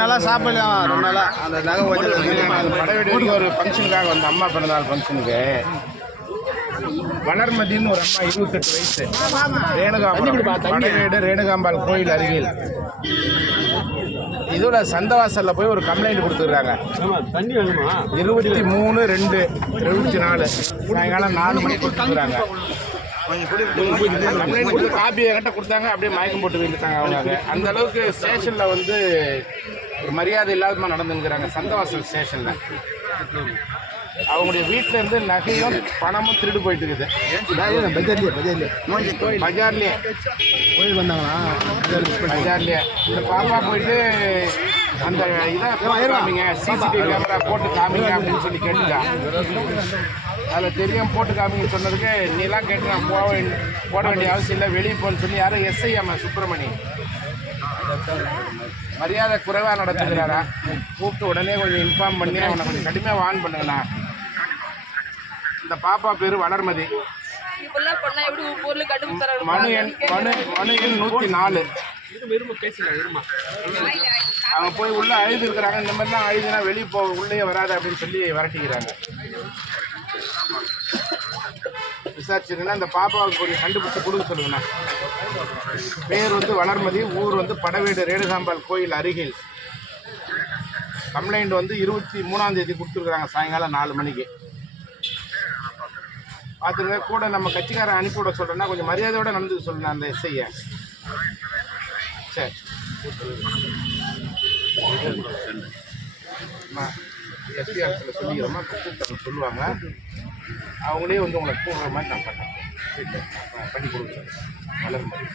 நல்லா சாப்பிடலாம். ரொம்ப நாளா அந்த நகை படவெடி ஒரு ஃபங்க்ஷனுக்காக வந்த அம்மா பிறந்தநாள் ஃபங்க்ஷனுக்கு வளர்மதின்னு ஒரு அம்மா 28 வயசு படவேடு ரேணுகாம்பாள் கோயில் அருகில் இதோட சந்தவாசலில் போய் ஒரு கம்ப்ளைண்ட் கொடுத்துருக்காங்க. 23/2/24 சாயங்காலம் 4 மணிக்கு கொடுத்துருக்காங்க. கம்ப்ளைண்ட் கொடுத்து காப்பி என்கிட்ட கொடுத்தாங்க. அப்படியே மயக்கம் போட்டு விழுந்துட்டாங்க அவங்க. அந்த அளவுக்கு ஸ்டேஷனில் வந்து ஒரு மரியாதை இல்லாதமா நடந்துங்கிறாங்க. சந்தவாசல் ஸ்டேஷனில் அவங்களுடைய வீட்டில் இருந்து நகையும் பணமும் திருடு போயிட்டு இருக்குது. பஜார்லேயே கோயில் வந்தாங்களா? பஜார்லேயே இந்த பாப்பா போயிட்டு அந்த இதை காமிங்க, சிசிடிவி கேமரா போட்டு காமிங்க அப்படின்னு சொல்லி கேட்டுட்டான். அதில் தெரியும் போட்டு காமிங்க சொன்னதுக்கு நீலாம் கேட்டு நான் போட வேண்டிய அவசியம் இல்லை, வெளியே போன்னு சொல்லி யாரும் எஸ்ஐ அம்மா சுப்பிரமணி மரியாதை குறைவாக நடத்துகிறாரா. கூப்பிட்டு உடனே கொஞ்சம் இன்ஃபார்ம் பண்ணி அவனை கொஞ்சம் கடுமையாக வான் பண்ணுங்கண்ணா. இந்த பாப்பா பேர் வளர்மதி. மனு எண் 104. அவங்க போய் உள்ள அழுது இருக்கிறாங்க. இந்த மாதிரிலாம் அழுதுனா வெளியே உள்ளே வராது அப்படின்னு சொல்லி விரட்டிக்கிறாங்க. விசாரிச்சிருந்தா இந்த பாப்பாவுக்கு ஒரு கண்டுபிடிச்சு கொடுக்க சொல்லுங்கண்ணா. பேர் வந்து வளர்மதி, ஊர் வந்து படவேடு ரேணுகாம்பாள் கோயில் அருகில். கம்ப்ளைண்ட் வந்து 23ஆம் தேதி கொடுத்துருக்குறாங்க சாயங்காலம் 4 மணிக்கு. பார்த்துருங்க. கூட நம்ம கட்சிக்காரன் அனுப்பிவிட சொல்கிறேன்னா கொஞ்சம் மரியாதையோடு நடந்துக்க சொல்லுங்க அந்த எஸ்ஐயை. சரி எஸ்பி ஆஃபீஸில் சொல்லிக்கிறோமா, கூப்பிட்டு சொல்லுவாங்க. அவங்களே வந்து உங்களை கூடுற மாதிரி நான் பண்ணேன். பண்ணி கொடுக்குறேன். வளர்மதி